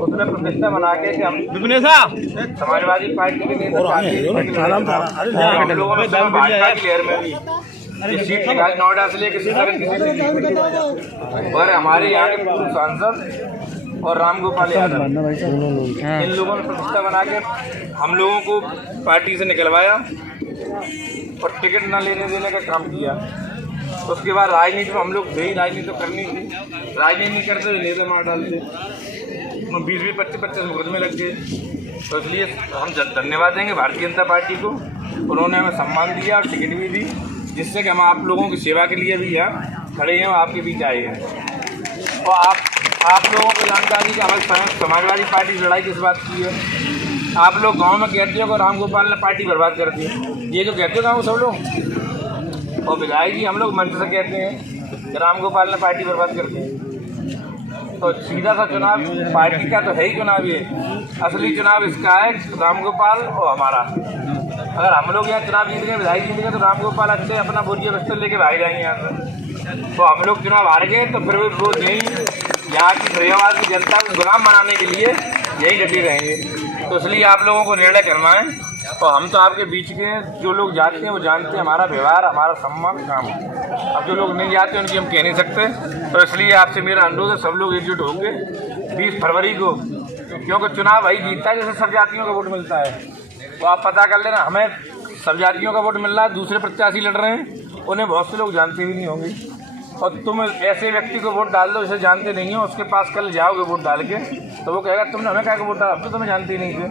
उसने प्रतिष्ठा बना के कि हम समाजवादी पार्टी के नेता हम लोगों ने भाजपा की लहर में भी ये सीट निकाली नोएडा से लेकर सीतागढ़ की सीट और हमारे यहाँ के पूर्व सांसद और रामगोपाल यादव इन लोगों ने प्रतिष्ठा बना के हम लोगों को पार्टी से निकलवाया और टिकट न लेने देने का काम किया। उसके बाद राजनीति में हम लोग यही राजनीति तो करनी थी, राजनीति नहीं करते नेता मार डालते, 20-25 मुकदमे लग गए। तो इसलिए हम धन्यवाद देंगे भारतीय जनता पार्टी को, उन्होंने हमें सम्मान दिया और टिकट भी दी, जिससे कि हम आप लोगों की सेवा के लिए भी यहाँ खड़े हैं और आपके बीच आए हैं। और आप लोगों को जानकारी कि हमारी समाजवादी पार्टी की लड़ाई किस बात की है। आप लोग गांव में कहते हो कि रामगोपाल ने पार्टी बर्बाद कर दी, ये तो कहते हो गाँव सब लोग, और विधायक जी हम लोग मंच से कहते हैं कि रामगोपाल ने पार्टी बर्बाद कर दी। तो सीधा सा चुनाव पार्टी का तो है ही चुनाव, ये असली चुनाव इसका है रामगोपाल और हमारा। अगर हम लोग यहाँ चुनाव जीत गए, विधायक जीत गए, तो रामगोपाल अच्छे अपना बोरिया बिस्तर लेके भाग जाएंगे यहाँ से। तो हम लोग चुनाव हार गए तो फिर वो यहीं यहाँ की फरीदाबाद की जनता को गुलाम बनाने के लिए यही डटे रहेंगे। तो इसलिए आप लोगों को निर्णय करना है, और हम तो आपके बीच के हैं, जो लोग जाते हैं वो जानते हैं हमारा व्यवहार, हमारा सम्मान काम। अब जो लोग नहीं जाते उनकी हम कह नहीं सकते। तो इसलिए आपसे मेरा अनुरोध है, सब लोग एकजुट होंगे 20 फरवरी को, क्योंकि चुनाव वही जीतता है जैसे सब जातियों का वोट मिलता है। तो आप पता कर लेना, हमें सब जातियों का वोट मिल रहा है, दूसरे प्रत्याशी लड़ रहे हैं, उन्हें बहुत से लोग जानते भी नहीं होंगे। और तुम ऐसे व्यक्ति को वोट डाल दो जिसे जानते नहीं हो, उसके पास कल जाओगे वोट डाल के, तो वो कहेगा तुमने हमें क्या वोट डाला, अब तो तुम्हें जानते ही नहीं थे।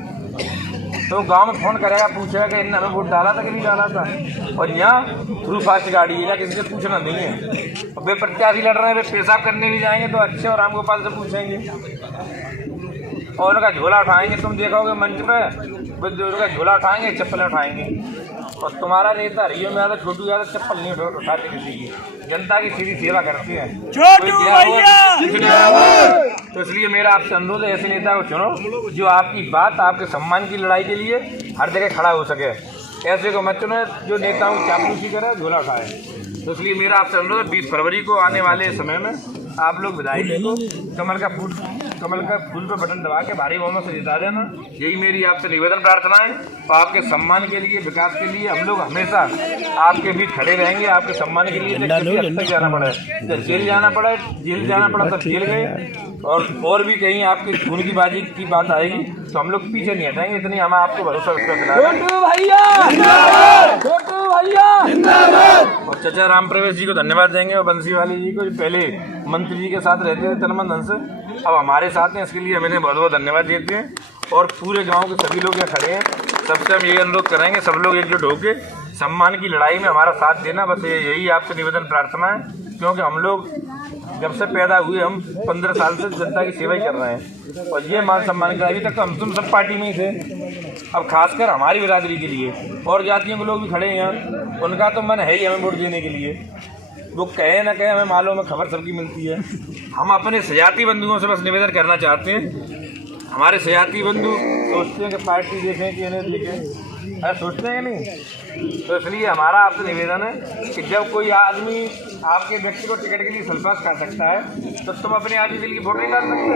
तो गांव में फ़ोन करेगा, पूछेगा कि इन्होंने हमें वोट डाला था कि नहीं डाला था। और यहाँ थ्रू फास्ट गाड़ी है, किसी से पूछना नहीं है। और वे प्रत्याशी लड़ रहे हैं, वे पेशाब करने भी जाएंगे तो अच्छे और रामगोपाल से पूछेंगे और उनका झोला उठाएंगे। तुम देखोगे मंच पे उनका झोला उठाएंगे, चप्पलें उठाएंगे। और तुम्हारा नेता हरिओम यादव, छोटू यादव चप्पल नहीं उठाते किसी की, जनता की सीधी सेवा करती है। तो इसलिए मेरा आपसे अनुरोध है, ऐसे नेता को चुनो जो आपकी बात, आपके सम्मान की लड़ाई के लिए हर जगह खड़ा हो सके। ऐसे को मत चुनो जो नेताओं की चापलूसी करे, झोला उठाए। तो इसलिए मेरा आपसे अनुरोध है, 20 फरवरी को आने वाले समय में आप लोग विधायक को कमल का फूल पर बटन दबा के भारी बहुमत से जिता देना। यही मेरी आपसे निवेदन प्रार्थना है। तो आपके सम्मान के लिए, विकास के लिए हम लोग हमेशा आपके बीच खड़े रहेंगे। आपके सम्मान के लिए जाना पड़ा है, जेल जाना पड़ा, जेल जाना पड़ा तब जेल गए, और भी कहीं आपकी खून की बाजी की बात आएगी तो हम लोग पीछे नहीं हटाएंगे। इतनी हम आपको भरोसा दिला और चाचा राम प्रवेश जी को धन्यवाद देंगे, और बंसी वाले जी को, जो पहले मंत्री जी के साथ रहते थे तन धन से, अब हमारे साथ हैं, इसके लिए हम इन्हें बहुत बहुत धन्यवाद देते हैं। और पूरे गांव के सभी लोग यहाँ खड़े हैं, सबसे हम यही अनुरोध करेंगे, सब लोग एकजुट होकर सम्मान की लड़ाई में हमारा साथ देना। बस यही आपसे निवेदन प्रार्थना है, क्योंकि हम लोग जब से पैदा हुए हम 15 साल से जनता की सेवा ही कर रहे हैं, और ये मान सम्मान का अभी तक तो हम तुम सब पार्टी में ही थे। अब खासकर हमारी बिरादरी के लिए और जातियों के लोग भी खड़े हैं यहाँ, उनका तो मन है ही हमें वोट देने के लिए। वो कहे ना कहे, हमें मालूम है खबर सबकी मिलती है। हम अपने सजाती बंधुओं से बस निवेदन करना चाहते हैं, हमारे सजाती बंधु सोचते हैं कि पार्टी देखें कि इन्हें देखें, अरे सोचते हैं कि नहीं। तो इसलिए हमारा आपसे निवेदन है कि जब कोई आदमी आपके व्यक्ति को टिकट के लिए सल्फास खा सकता है, तो तुम अपने आदमी के लिए वोट नहीं डाल सकते।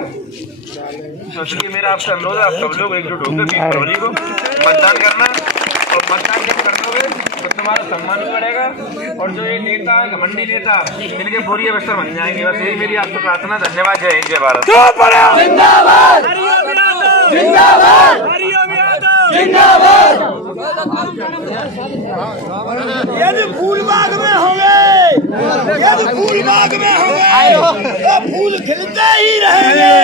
तो इसलिए मेरा आपसे अनुरोध है, आप सब लोग एकजुट होकर 20 फरवरी को मतदान करना, और मतदान जब कर दोगे तो तुम्हारा सम्मान भी बढ़ेगा, और जो ये नेता है घमंडी नेता, इनके बोरिया बिस्तर बन जाएंगे। बस यही मेरी आपसे प्रार्थना। धन्यवाद। जय हिंद, जय भारत। यदि फूलबाग में होंगे, तो फूल खिलते ही रहेंगे।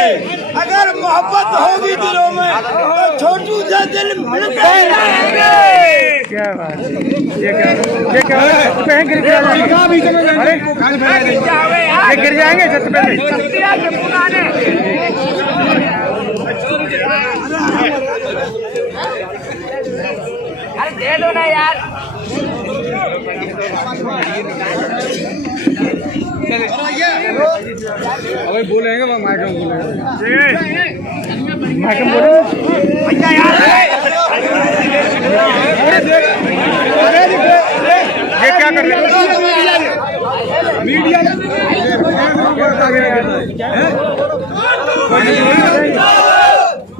अगर मोहब्बत होगी दिलों में तो छोटू से दिल मिलते ही रहेंगे। क्या बात है, ये क्या गिर जाएंगे छत पे। अरे दे दो ना यार। अगर बोलेंगे मैं माइक में ये क्या कर रहे हैं मीडिया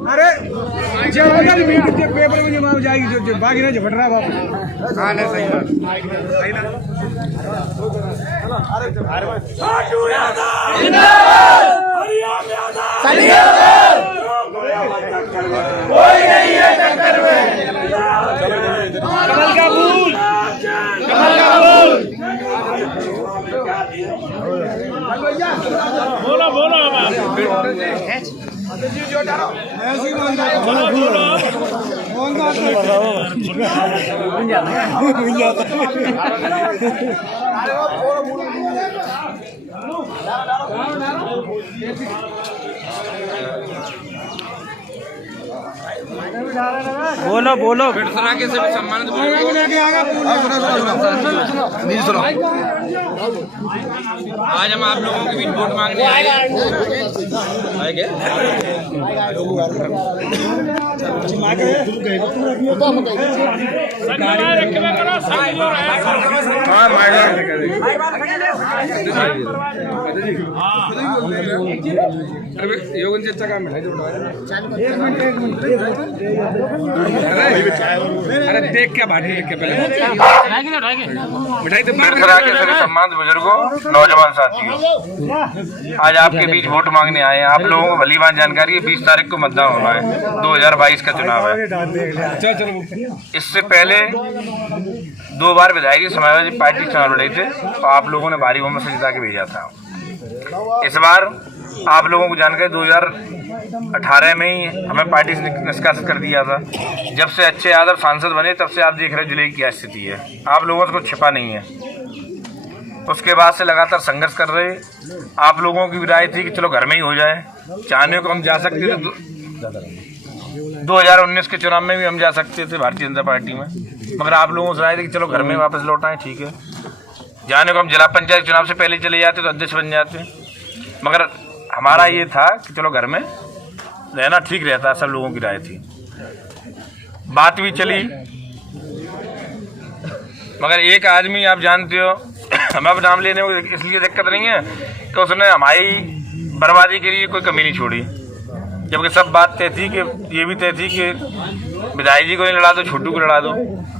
अरे पेपर में जमा जाएगी जो बाकी ना झपट रहा बाप। हाँ नहीं सही बात सही ना कोई नहीं है टक्कर में। कमल का फूल बोलो बोलो बोलो बोलो बिरसरा के सभी सम्मानित आज हम आप लोगों के बीच वोट मांगने आए हैं। योगन चर्चा का मिठाई अरे देख क्या भाटी देख के पहले मिठाई तो बिरसरा के सभी सम्मानित बुजुर्गों, नौजवान साथियों, आज आपके बीच वोट मांगने आए हैं। आप लोगों को भली बात जानकारी है 20 तारीख को मतदान होना है, 2022 का चुनाव है। इससे पहले 2 बार विधायक समाजवादी पार्टी चुनाव लड़े थे तो आप लोगों ने भारी बहुमत से जिता के भेजा था। इस बार आप लोगों को जानकारी 2018 में ही हमें पार्टी से निष्कासित कर दिया था। जब से अच्छे यादव सांसद बने तब से आप देख रहे जिले की क्या स्थिति है। आप लोगों से कुछ छिपा नहीं है। उसके बाद से लगातार संघर्ष कर रहे। आप लोगों की भी राय थी कि चलो घर में ही हो जाए, चाहने को हम जा सकते थे। 2019 के चुनाव में भी हम जा सकते थे भारतीय जनता पार्टी में, मगर आप लोगों से राय थी कि चलो घर में वापस लौट आए। ठीक है, जाने को हम जिला पंचायत चुनाव से पहले चले जाते तो अध्यक्ष बन जाते, मगर हमारा ये था कि चलो घर में रहना ठीक रहता। सब लोगों की राय थी, बात भी चली। मगर एक आदमी आप जानते हो, हमें अब नाम लेने में इसलिए दिक्कत नहीं है कि उसने हमारी बर्बादी के लिए कोई कमी नहीं छोड़ी। जबकि सब बात तय थी कि ये भी तय थी कि विधायक जी को नहीं लड़ा दो, छोटू को लड़ा दो।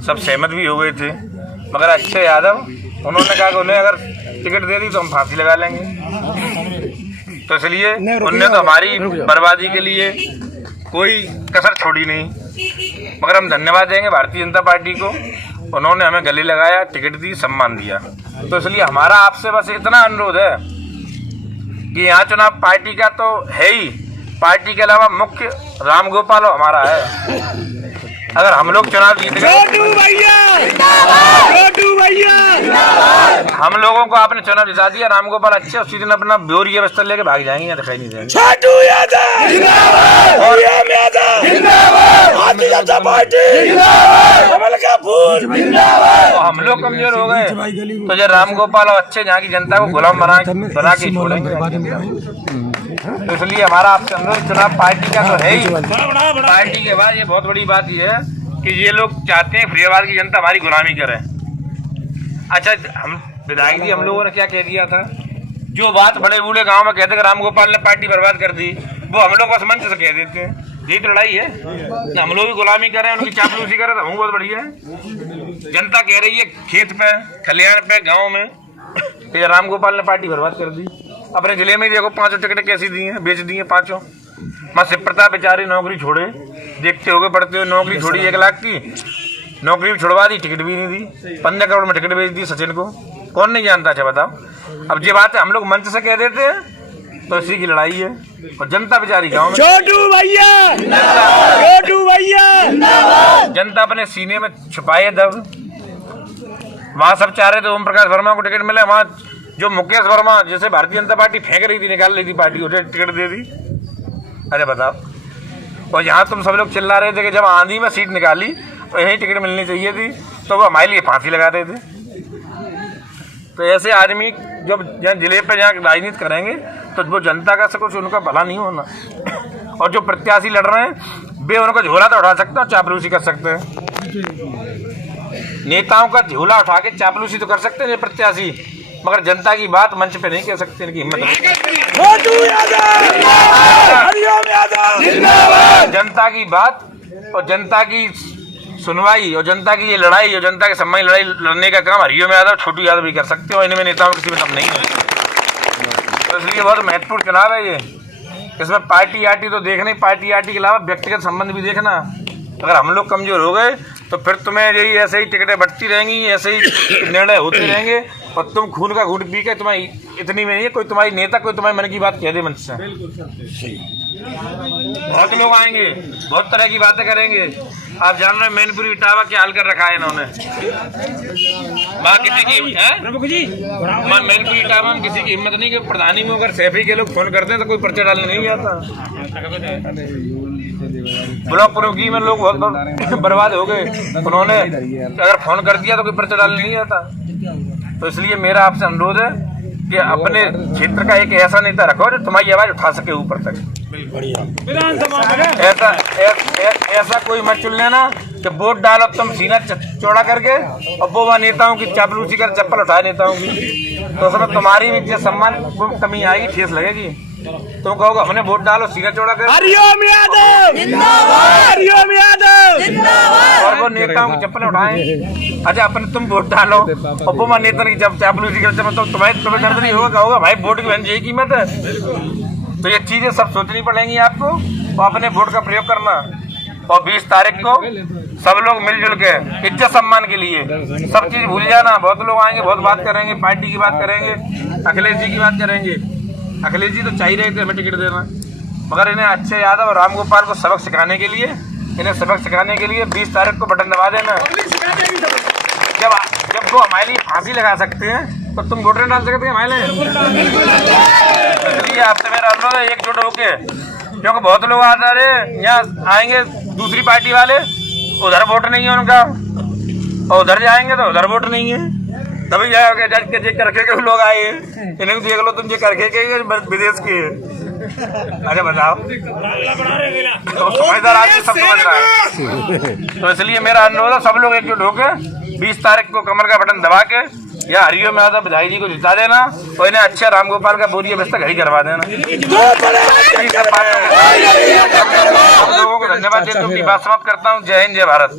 सब सहमत भी हो गए थे। मगर अच्छे यादव उन्होंने कहा कि उन्हें अगर टिकट दे दी तो हम फांसी लगा लेंगे। तो इसलिए उनने तो हमारी बर्बादी के लिए कोई कसर छोड़ी नहीं। मगर हम धन्यवाद देंगे भारतीय जनता पार्टी को, उन्होंने हमें गले लगाया, टिकट दी, सम्मान दिया। तो इसलिए हमारा आपसे बस इतना अनुरोध है कि यहाँ चुनाव पार्टी का तो है ही, पार्टी के अलावा मुख्य रामगोपाल हमारा है। अगर हम लोग चुनाव जीत गए, हम लोगों को आपने चुनाव जिता दिया, रामगोपाल अच्छे उसी दिन अपना ब्योरी व्यवस्था लेके भाग जाएंगे, यहाँ दिखाई नहीं देंगे। हम लोग कमजोर हो गए तो जब रामगोपाल और अच्छे यहाँ की जनता को गुलाम बना के छोड़ेंगे। तो इसलिए हमारा आपसे अनुरोध, चुनाव पार्टी का तो है ही। पार्टी के बाद ये बहुत बड़ी बात ये है कि ये लोग चाहते हैं फरीदाबाद की जनता हमारी गुलामी करे। अच्छा, हम विधायक जी हम लोगों ने क्या कह दिया था, जो बात बड़े बूढ़े गांव में कहते हैं रामगोपाल ने पार्टी बर्बाद कर दी, वो हम लोग बस मंच से कह देते हैं। यही तो लड़ाई है ना, हम लोग भी गुलामी करें, उनकी चापलूसी करें तो हम बहुत बढ़िया है। जनता कह रही है खेत पे, खलियान पे, गाँव में कि रामगोपाल ने पार्टी बर्बाद कर दी। अपने जिले में देखो 5 टिकटें कैसी दी हैं, बेच दी हैं 5। मैं शिव प्रताप बेचारी नौकरी छोड़े, देखते हो गए पढ़ते हो, नौकरी छोड़ी 1 लाख की, नौकरी भी छुड़वा दी, टिकट भी नहीं दी। 15 करोड़ में टिकट बेच दी सचिन को, कौन नहीं जानता। अच्छा बताओ, अब ये बात है हम लोग मंच से कह देते हैं तो इसी की लड़ाई है। और जनता बेचारी गाँव में, छोटू भैया, जनता अपने सीने में छुपाए दब। वहाँ सब चाह रहे थे ओम प्रकाश वर्मा को टिकट मिले, वहाँ जो मुकेश वर्मा जैसे भारतीय जनता पार्टी फेंक रही थी, निकाल रही थी पार्टी को, टिकट दे दी। अरे बताओ। और यहाँ तुम सब लोग चिल्ला रहे थे कि जब आंधी में सीट निकाली तो यही टिकट मिलनी चाहिए थी, तो वो हमारे लिए फांसी लगा रहे थे। तो ऐसे आदमी जब जिले पे जहाँ राजनीति करेंगे तो वो जनता का कुछ उनका भला नहीं होना। और जो प्रत्याशी लड़ रहे हैं वे उनका झोला तो उठा सकते हैं, चापलूसी कर सकते हैं। नेताओं का झोला उठा के चापलूसी तो कर सकते हैं प्रत्याशी, मगर जनता की बात मंच पे नहीं कह सकते, इनकी हिम्मत नहीं। जनता की बात और जनता की सुनवाई और जनता की ये लड़ाई और जनता के सम्मान लड़ाई लड़ने का काम हरिओम यादव, छोटू यादव भी कर सकते हो। इनमें नेताओं किसी में दम नहीं है। तो इसलिए बहुत महत्वपूर्ण चुनाव है ये। इसमें पार्टी आर्टी तो देखना ही, पार्टी आर्टी के अलावा व्यक्तिगत संबंध भी देखना। अगर हम लोग कमजोर हो गए तो फिर तुम्हें यही ऐसे ही टिकटें बढ़ती रहेंगी, ऐसे ही निर्णय होते रहेंगे और तुम खून का घूंट पी के तुम्हारी इतनी में नहीं है कोई तुम्हारी नेता कोई तुम्हारे मन की बात कह दे मंच से। बहुत लोग आएंगे, बहुत तरह की बातें करेंगे। आप जान रहे हैं मैनपुरी इटावा क्या हाल कर रखा है इन्होंने। माँ किसी की है मैनपुरी इटावा में किसी की हिम्मत नहीं कि प्रधानी में अगर सैफी के लोग फोन करते हैं तो कोई पर्चा डालने नहीं आता। ब्लॉक प्रमुखी में लोग बहुत बर्बाद हो गए, उन्होंने अगर फोन कर दिया तो कोई पर्चा डालने नहीं आता। तो इसलिए मेरा आपसे अनुरोध है कि अपने क्षेत्र का एक ऐसा नेता रखो जो तुम्हारी आवाज उठा सके ऊपर तक। ऐसा कोई मत चुन लेना कि वोट डालो तुम सीना चौड़ा करके और वो वहाँ नेताओं की चापलूसी कर चप्पल उठाए नेताओं की, तो उसमें तुम्हारी भी सम्मान कमी आएगी, ठेस लगेगी। तुम कहोगे हमने वोट डालो सीना चौड़ा कर, हरिओम यादव जिंदाबाद, हरिओम यादव जिंदाबाद, और वो नेताओं की चप्पल उठाए। अच्छा अपने तुम वोट डालो और वो वहाँ नेता की चापलूसी कर तो तुम्हें दर्द नहीं होगा, कहोगा भाई वोट की बहन यही कीमत है। तो ये चीजें सब सोचनी पड़ेंगी आपको और अपने वोट का प्रयोग करना। और 20 तारीख को सब लोग मिलजुल के इज्जत सम्मान के लिए सब चीज भूल जाना। बहुत लोग आएंगे, बहुत बात करेंगे, पार्टी की बात करेंगे, अखिलेश जी की बात करेंगे। अखिलेश जी तो चाहिए रहे थे हमें टिकट देना, मगर इन्हें अच्छे यादव और राम गोपाल को सबक सिखाने के लिए 20 तारीख को बटन दबा देना। जब वो हमारे लिए फांसी लगा सकते हैं तो तुम वोट नहीं डाल सकते हमारे लिए। इसलिए आपसे मेरा अनुरोध है एकजुट होके, क्योंकि बहुत लोग आ जा रहे यहाँ आएंगे दूसरी पार्टी वाले, उधर वोट नहीं है उनका, और उधर जाएंगे तो उधर वोट नहीं है। तभी जाओगे जज के जे करके के लोग आए हैं, इन्हें देख लो तुम जे करके के विदेश के। अरे बताओ, तो समझदार आदमी सब समझ रहा है। तो इसलिए मेरा अनुरोध है सब लोग एकजुट होकर 20 तारीख को कमर का बटन दबा के या हरिओम यादव विधायक जी को जिता देना और इन्हें अच्छा राम गोपाल का बोरिया बिस्तर घर ही करवा देना। हम लोगों को धन्यवाद देते हुए बात समाप्त करता हूँ। जय हिंद, जय भारत।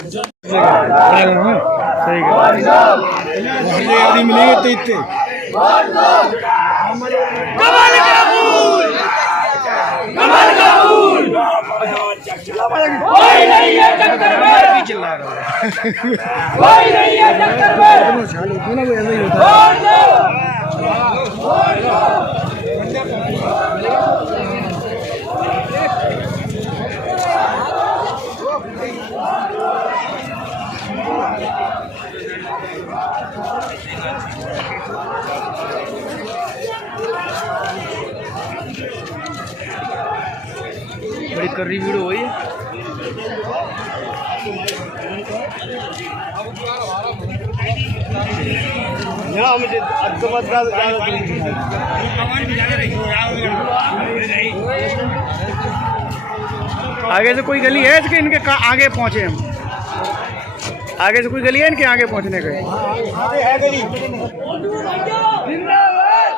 बड़ी कर्री वीडियो हुई है। आगे से कोई गली है इसके इनके आगे पहुंचे हम? आगे से कोई गली है इनके आगे पहुंचने के? जिंदाबाद।